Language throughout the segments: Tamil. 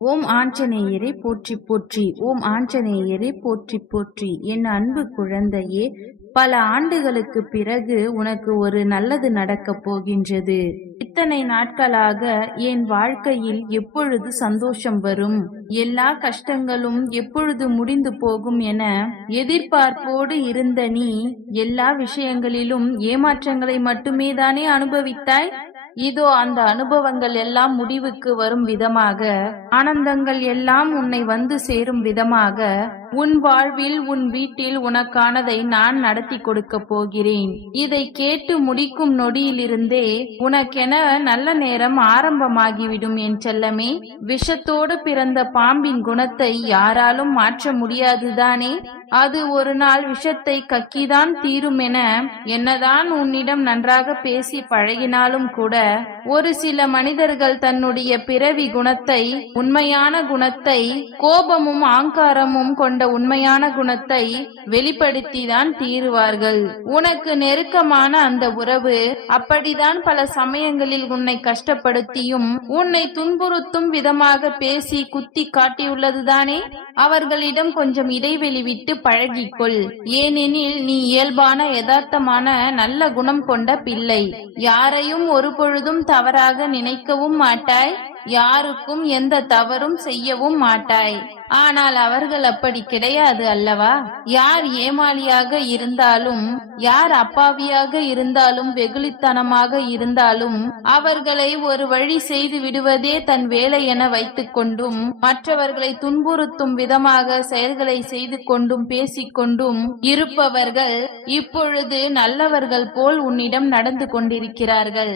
ஓம் ஆஞ்சநேயரை போற்றி போற்றி. ஓம் ஆஞ்சநேயரை போற்றி போற்றி. என் அன்பு குழந்தையே பல ஆண்டுகளுக்கு பிறகு உனக்கு ஒரு நல்லது நடக்கப் போகின்றது. இத்தனை நாட்களாக என் வாழ்க்கையில் எப்பொழுது சந்தோஷம் வரும்? எல்லா கஷ்டங்களும் எப்பொழுது முடிந்து போகும் என எதிர்பார்ப்போடு இருந்த நீ எல்லா விஷயங்களிலும் ஏமாற்றங்களை மட்டுமே தானே அனுபவித்தாய்? இதோ அந்த அனுபவங்கள் எல்லாம் முடிவுக்கு வரும் விதமாக ஆனந்தங்கள் எல்லாம் உன்னை வந்து சேரும் விதமாக உன் வாழ்வில் உன் வீட்டில் உனக்கானதை நான் நடத்தி கொடுக்க போகிறேன். இதை கேட்டு முடிக்கும் நொடியிலிருந்தே உனக்கென நல்ல நேரம் ஆரம்பமாகிவிடும் என் செல்லமே. விஷத்தோடு பிறந்த பாம்பின் குணத்தை யாராலும் மாற்ற முடியாதுதானே அது ஒரு நாள் விஷத்தை கக்கிதான் தீரும் என என்னதான் உன்னிடம் நன்றாக பேசி பழகினாலும் கூட ஒரு சில மனிதர்கள் தன்னுடைய பிறவி குணத்தை உண்மையான குணத்தை கோபமும் ஆங்காரமும் கொண்ட உண்மையான குணத்தை வெளிப்படுத்திதான் தீருவார்கள். உனக்கு நெருக்கமான அந்த உறவு அப்படிதான் பல சமயங்களில் உன்னை கஷ்டப்படுத்தியும் உன்னை துன்புறுத்தும் விதமாக பேசி குத்தி காட்டியுள்ளதுதானே? அவர்களிடம் கொஞ்சம் இடைவெளி விட்டு பழகிக்கொள். ஏனெனில் நீ இயல்பான யதார்த்தமான நல்ல குணம் கொண்ட பிள்ளை. யாரையும் ஒரு பொழுதும் தவறாக நினைக்கவும் மாட்டாய். யாருக்கும் எந்த தவறும் செய்யவும் மாட்டாய். ஆனால் அவர்கள் அப்படி கிடையாது அல்லவா? யார் ஏமாளியாக இருந்தாலும் யார் அப்பாவியாக இருந்தாலும் வெகுளித்தனமாக இருந்தாலும் அவர்களை ஒரு வழி செய்து விடுவதே தன் வேலை என வைத்துக் கொண்டும் மற்றவர்களை துன்புறுத்தும் விதமாக செயல்களை செய்து கொண்டும் பேசிக்கொண்டும் இருப்பவர்கள் இப்பொழுது நல்லவர்கள் போல் உன்னிடம் நடந்து கொண்டிருக்கிறார்கள்.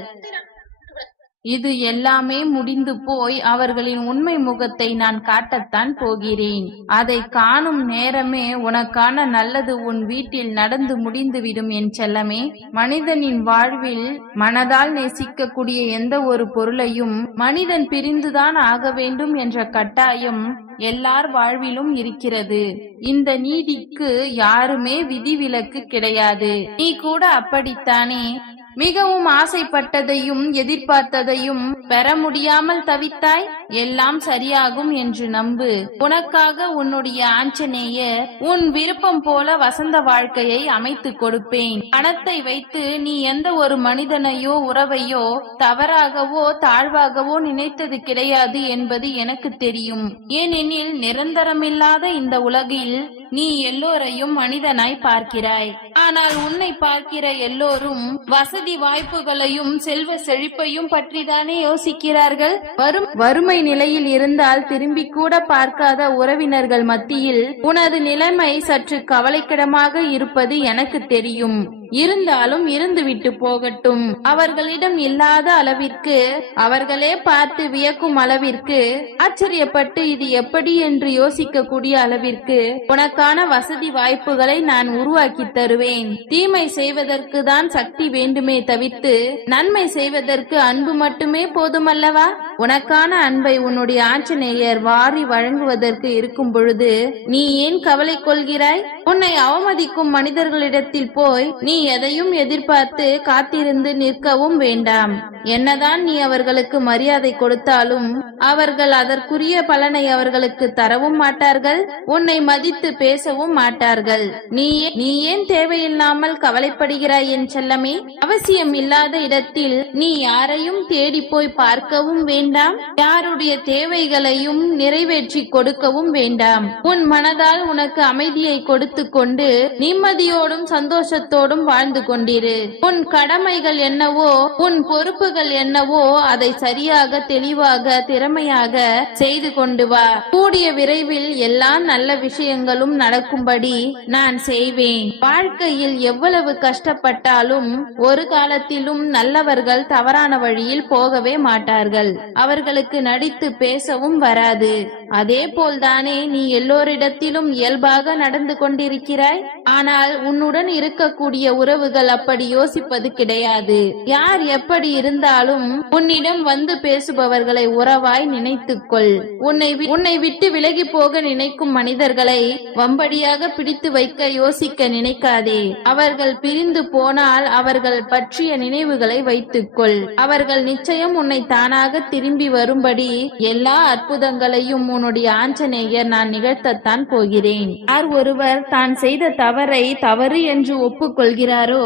இது எல்லாமே முடிந்து போய் அவர்களின் உண்மை முகத்தை நான் காட்டத்தான் போகிறேன். அதை காணும் நேரமே உனக்கான நல்லது உன் வீட்டில் நடந்து முடிந்துவிடும் என் செல்லமே. மனிதனின் வாழ்வில் மனதால் நேசிக்கக்கூடிய எந்த ஒரு பொருளையும் மனிதன் பிரிந்துதான் ஆக வேண்டும் என்ற கட்டாயம் எல்லார் வாழ்விலும் இருக்கிறது. இந்த நீதிக்கு யாருமே விதிவிலக்கு கிடையாது. நீ கூட அப்படித்தானே? மிகவும் ஆசைப்பட்டதையும் எதிர்பார்த்ததையும் பெற முடியாமல் தவித்தாய்? எல்லாம் சரியாகும் என்று நம்பு. உனக்காக உன்னுடைய ஆஞ்சநேயர் உன் விருப்பம் போல வசந்த வாழ்க்கையை அமைத்து கொடுப்பேன். பணத்தை வைத்து நீ எந்த ஒரு மனிதனையோ உறவையோ தவறாகவோ தாழ்வாகவோ நினைத்தது கிடையாது என்பது எனக்கு தெரியும். ஏனெனில் நிரந்தரமில்லாத இந்த உலகில் நீ எல்லோரையும் மனிதனாய் பார்க்கிறாய். ஆனால் உன்னை பார்க்கிற எல்லோரும் வசதி வாய்ப்புகளையும் செல்வ செழிப்பையும் பற்றிதானே யோசிக்கிறார்கள்? வரும் வறுமை நிலையில் இருந்தால் திரும்பி கூட பார்க்காத உறவினர்கள் மத்தியில் உனது நிலைமை சற்று கவலைக்கிடமாக இருப்பது எனக்கு தெரியும். இருந்தாலும் இருந்துவிட்டு போகட்டும். அவர்களிடம் இல்லாத அளவிற்கு அவர்களே பார்த்து வியக்கும் அளவிற்கு ஆச்சரியப்பட்டு இது எப்படி என்று யோசிக்கக்கூடிய அளவிற்கு உனக்கான வசதி வாய்ப்புகளை நான் உருவாக்கி தருவேன். தீமை செய்வதற்கு தான் சக்தி வேண்டுமே தவிர்த்து நன்மை செய்வதற்கு அன்பு மட்டுமே போதுமல்லவா? உனக்கான அன்பை உன்னுடைய ஆஞ்சநேயர் வாரி வழங்குவதற்கு இருக்கும் பொழுது நீ ஏன் கவலை கொள்கிறாய்? உன்னை அவமதிக்கும் மனிதர்களிடத்தில் போய் நீ எதையும் எதிர்பார்த்து காத்திருந்து நிற்கவும் வேண்டாம். என்னதான் நீ அவர்களுக்கு மரியாதை கொடுத்தாலும் அவர்கள் அதற்குரிய பலனை அவர்களுக்கு தரவும் மாட்டார்கள் உன்னை மதித்து பேசவும் மாட்டார்கள். நீ நீ ஏன் தேவையில்லாமல் கவலைப்படுகிறாய் என் செல்லமே? அவசியம் இல்லாத இடத்தில் நீ யாரையும் தேடி போய் பார்க்கவும் வேண்டாம் யாருடைய தேவைகளையும் நிறைவேற்றி கொடுக்கவும் வேண்டாம். உன் மனதால் உனக்கு அமைதியை கொடுத்து கொண்டு நிம்மதியோடும் சந்தோஷத்தோடும் வாழ்ந்து கொண்டிரு. உன் கடமைகள் என்னவோ உன் பொறுப்புகள் என்னவோ அதை சரியாக தெளிவாக திறமையாக செய்து கொண்டு வா. கூடிய விரைவில் எல்லா நல்ல விஷயங்களும் நடக்கும்படி நான் செய்வேன். வாழ்க்கையில் எவ்வளவு கஷ்டப்பட்டாலும் ஒரு காலத்திலும் நல்லவர்கள் தவறான வழியில் போகவே மாட்டார்கள். அவர்களுக்கு நடித்து பேசவும் வராது. அதே போல்தானே நீ எல்லோரிடத்திலும் இயல்பாக நடந்து கொண்டிருக்கிறாய். ஆனால் உன்னுடன் இருக்கக்கூடிய உறவுகள் அப்படி யோசிப்பது கிடையாது. யார் எப்படி இருந்தாலும் உன்னிடம் வந்து பேசுபவர்களை உறவாய் நினைத்துக்கொள். உன்னை உன்னை விட்டு விலகி போக நினைக்கும் மனிதர்களை வம்படியாக பிடித்து வைக்க யோசிக்க நினைக்காதே. அவர்கள் பிரிந்து போனால் அவர்கள் பற்றிய நினைவுகளை வைத்துக்கொள். அவர்கள் நிச்சயம் உன்னை தானாக திரும்பி வரும்படி எல்லா அற்புதங்களையும் உன்னுடைய ஆஞ்சநேயர் நான் நிகழ்த்தத்தான் போகிறேன். யார் ஒருவர் தான் செய்த தவறை தவறு என்று ஒப்புக்கொள்கிறாரோ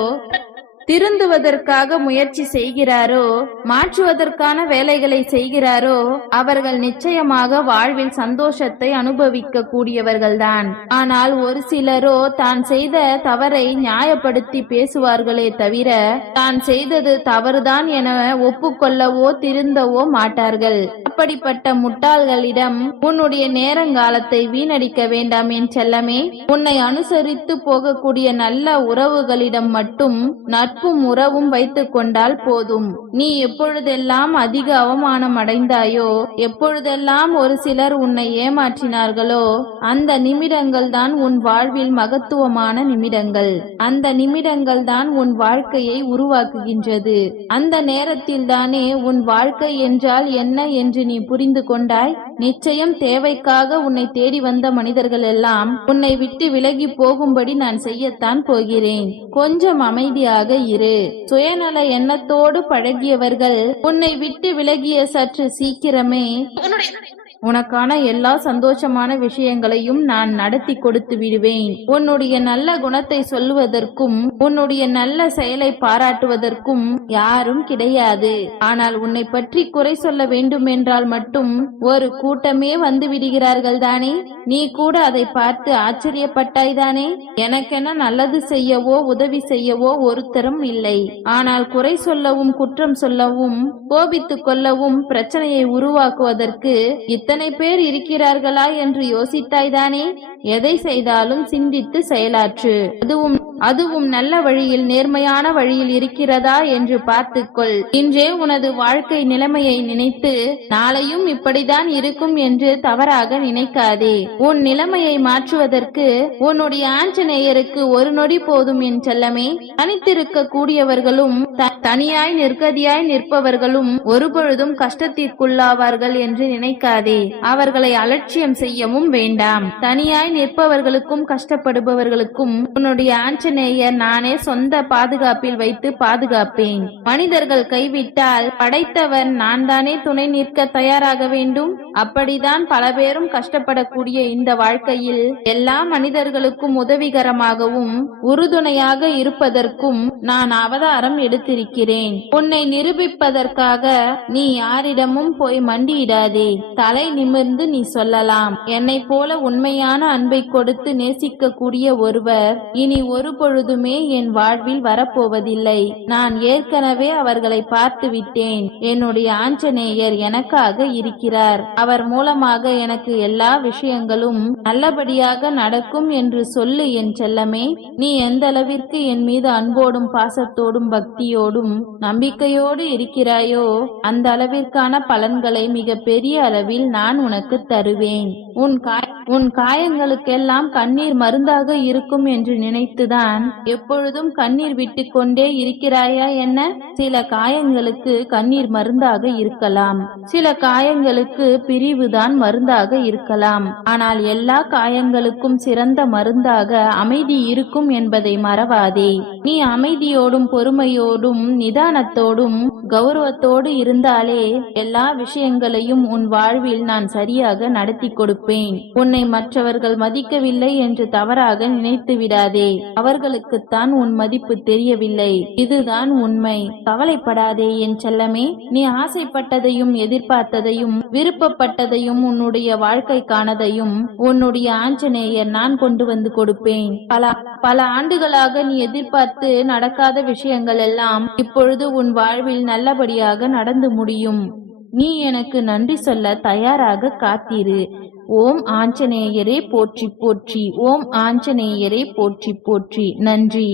திருந்துவதற்காக முயற்சி செய்கிறாரோ மாற்றுவதற்கான வேலைகளை செய்கிறாரோ அவர்கள் நிச்சயமாக வாழ்வில் சந்தோஷத்தை அனுபவிக்க கூடியவர்கள்தான் ஆனால் ஒரு சிலரோ தான் செய்த தவறை நியாயப்படுத்தி பேசுவார்களே தவிர தான் செய்தது தவறுதான் என ஒப்புக்கொள்ளவோ திருந்தவோ மாட்டார்கள். அப்படிப்பட்ட முட்டாள்களிடம் உன்னுடைய நேரங்காலத்தை வீணடிக்க வேண்டாம் என் செல்லமே. உன்னை அனுசரித்து போகக்கூடிய நல்ல உறவுகளிடம் மட்டும் நட்பும் உறவும் வைத்துக் கொண்டால் போதும். நீ எப்பொழுதெல்லாம் அதிக அவமானம் அடைந்தாயோ எப்பொழுதெல்லாம் ஒரு சிலர் உன்னை ஏமாற்றினார்களோ அந்த நிமிடங்கள் தான் உன் வாழ்வில் மகத்துவமான நிமிடங்கள். அந்த நிமிடங்கள் தான் உன் வாழ்க்கையை உருவாக்குகின்றது. அந்த நேரத்தில் தானே உன் வாழ்க்கை என்றால் என்ன என்று நீ புரிந்து கொண்டாய்? நிச்சயம் தேவைக்காக உன்னை தேடி வந்த மனிதர்கள் எல்லாம் உன்னை விட்டு விலகி போகும்படி நான் செய்யத்தான் போகிறேன். கொஞ்சம் அமைதியாக இரு. சுயநல எண்ணத்தோடு பழகியவர்கள் உன்னை விட்டு விலகிய சற்று சீக்கிரமே உனக்கான எல்லா சந்தோஷமான விஷயங்களையும் நான் நடத்தி கொடுத்து விடுவேன். உன்னுடைய நல்ல குணத்தை சொல்லுவதற்கும் உன்னுடைய நல்ல செயலை பாராட்டுவதற்கும் யாரும் கிடையாது. ஆனால் உன்னை பற்றி குறை சொல்ல வேண்டும் என்றால் மட்டும் ஒரு கூட்டமே வந்து விடுகிறார்கள் தானே? நீ கூட அதை பார்த்து ஆச்சரியப்பட்டாய் தானே? எனக்கென நல்லது செய்யவோ உதவி செய்யவோ ஒருத்தரும் இல்லை. ஆனால் குறை சொல்லவும் குற்றம் சொல்லவும் கோபித்துக் கொள்ளவும் பிரச்சனையை உருவாக்குவதற்கு இத்தனை பேர் இருக்கிறார்களா என்று யோசித்தாய்தானே? எதை செய்தாலும் சிந்தித்து செயலாற்று. அதுவும் அதுவும் நல்ல வழியில் நேர்மையான வழியில் இருக்கிறதா என்று பார்த்துக்கொள். இன்றே உனது வாழ்க்கை நிலைமையை நினைத்து நாளையும் இப்படிதான் இருக்கும் என்று தவறாக நினைக்காதே. உன் நிலைமையை மாற்றுவதற்கு உன்னுடைய ஆஞ்சநேயருக்கு ஒரு நொடி போதும் என் செல்லமே. தனித்திருக்க கூடியவர்களும் தனியாய் நிற்கதியாய் நிற்பவர்களும் ஒருபொழுதும் கஷ்டத்திற்குள்ளாவார்கள் என்று நினைக்காதே. அவர்களை அலட்சியம் செய்யவும் வேண்டாம். தனியாய் நிற்பவர்களுக்கும் கஷ்டப்படுபவர்களுக்கும் உன்னுடைய ஆஞ்சநேயர் நானே சொந்த பாதுகாப்பில் வைத்து பாதுகாப்பேன். மனிதர்கள் கைவிட்டால் படைத்தவர் நான் தானே துணை நிற்க தயாராக வேண்டும். அப்படிதான் பல பேரும் கஷ்டப்படக்கூடிய இந்த வாழ்க்கையில் எல்லா மனிதர்களுக்கும் உதவிகரமாகவும் உறுதுணையாக இருப்பதற்கும் நான் அவதாரம் எடுத்திருக்கிறேன். உன்னை நிரூபிப்பதற்காக நீ யாரிடமும் போய் மண்டியிடாதே. தலை நிமிர்ந்து நீ சொல்லலாம். என்னை போல உண்மையான அன்பை கொடுத்து நேசிக்கக்கூடிய ஒருவர் இனி ஒரு பொழுதுமே என் வாழ்வில் வரப்போவதில்லை. நான் ஏற்கனவே அவர்களை பார்த்து விட்டேன். என்னுடைய ஆஞ்சநேயர் எனக்காக இருக்கிறார். அவர் மூலமாக எனக்கு எல்லா விஷயங்களும் நல்லபடியாக நடக்கும் என்று சொல்லு என் செல்லமே. நீ எந்த அளவிற்கு என் மீது அன்போடும் பாசத்தோடும் பக்தியோடும் நம்பிக்கையோடு இருக்கிறாயோ அந்த அளவிற்கான பலன்களை மிக பெரிய அளவில் நான் உனக்கு தருவேன். உன் காய் உன் காயங்களுக்கெல்லாம் கண்ணீர் மருந்தாக இருக்கும் என்று நினைத்துதான் எப்பொழுதும் கண்ணீர் விட்டுக் கொண்டே இருக்கிறாயா என்ன? சில காயங்களுக்கு கண்ணீர் மருந்தாக இருக்கலாம். சில காயங்களுக்கு பிரிவுதான் மருந்தாக இருக்கலாம். ஆனால் எல்லா காயங்களுக்கும் சிறந்த மருந்தாக அமைதி இருக்கும் என்பதை மறவாதே. நீ அமைதியோடும் பொறுமையோடும் நிதானத்தோடும் கௌரவத்தோடு இருந்தாலே எல்லா விஷயங்களையும் உன் வாழ்வில் நான் சரியாக நடத்தி கொடுப்பேன். உன்னை மற்றவர்கள் மதிக்கவில்லை என்று தவறாக நினைத்து விடாதே. அவர்களுக்குத்தான் உன் மதிப்பு தெரியவில்லை. இதுதான் உண்மை. கவலைப்படாதே என் செல்லமே. நீ ஆசைப்பட்டதையும் எதிர்பார்த்ததையும் விருப்பப்பட்டதையும் உன்னுடைய வாழ்க்கைக்கானதையும் உன்னுடைய ஆஞ்சநேயர் நான் கொண்டு வந்து கொடுப்பேன். பல பல ஆண்டுகளாக நீ எதிர்பார்த்து நடக்காத விஷயங்கள் எல்லாம் இப்பொழுது உன் வாழ்வில் நல்லபடியாக நடந்து முடியும். நீ எனக்கு நன்றி சொல்ல தயாராக காத்திரு. ஓம் ஆஞ்சநேயரே போற்றி போற்றி. ஓம் ஆஞ்சநேயரே போற்றி போற்றி. நன்றி.